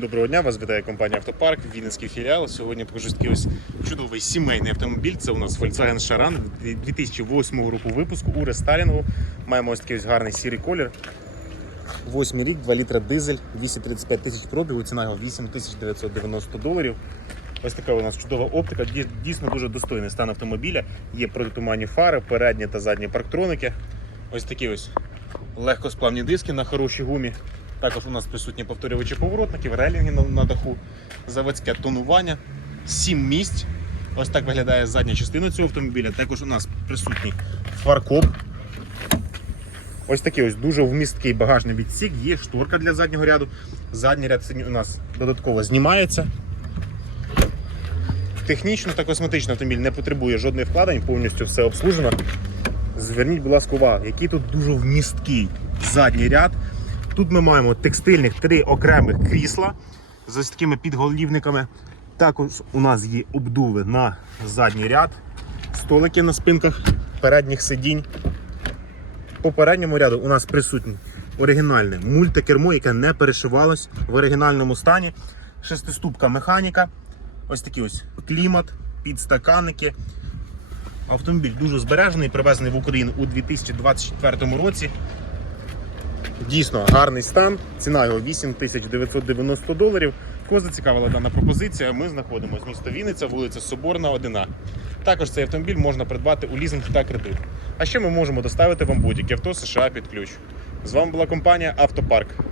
Доброго дня, вас вітає компанія Автопарк, Вінницький філіал. Сьогодні покажу такий ось чудовий сімейний автомобіль. Це у нас Volkswagen Charan 2008 року випуску у рестайлінгу. Маємо ось такий ось гарний сірий колір. 8 рік, 2 літра дизель, 235 тисяч пробігу, ціна його 8990 доларів. Ось така у нас чудова оптика, дійсно дуже достойний стан автомобіля. Є протитуманні фари, передні та задні парктроники. Ось такі ось легкосплавні диски на хорошій гумі. Також у нас присутні повторювачі поворотників, релінги на, на даху, заводське тонування, 7 місць. Ось так виглядає задня частина цього автомобіля. Також у нас присутній фаркоп. Ось такий ось дуже вмісткий багажний відсік, є шторка для заднього ряду. Задній ряд у нас додатково знімається. Технічно та косметично автомобіль не потребує жодних вкладень, повністю все обслужено. Зверніть, будь ласка, увагу, який тут дуже вмісткий задній ряд. Тут ми маємо текстильних три окремих крісла з ось такими підголівниками. Також у нас є обдуви на задній ряд, столики на спинках передніх сидінь. По передньому ряду у нас присутнє оригінальне мультикермо, яке не перешивалось в оригінальному стані. Шестиступка механіка. Ось такий ось клімат, підстаканники. Автомобіль дуже збережений, привезений в Україну у 2024 році. Дійсно гарний стан. Ціна його 8990 доларів. Кого зацікавила дана пропозиція, ми знаходимося в місто Вінниця, вулиця Соборна, 1. Також цей автомобіль можна придбати у лізинг та кредит. А ще ми можемо доставити вам будь-яке авто США під ключ. З вами була компанія Автопарк.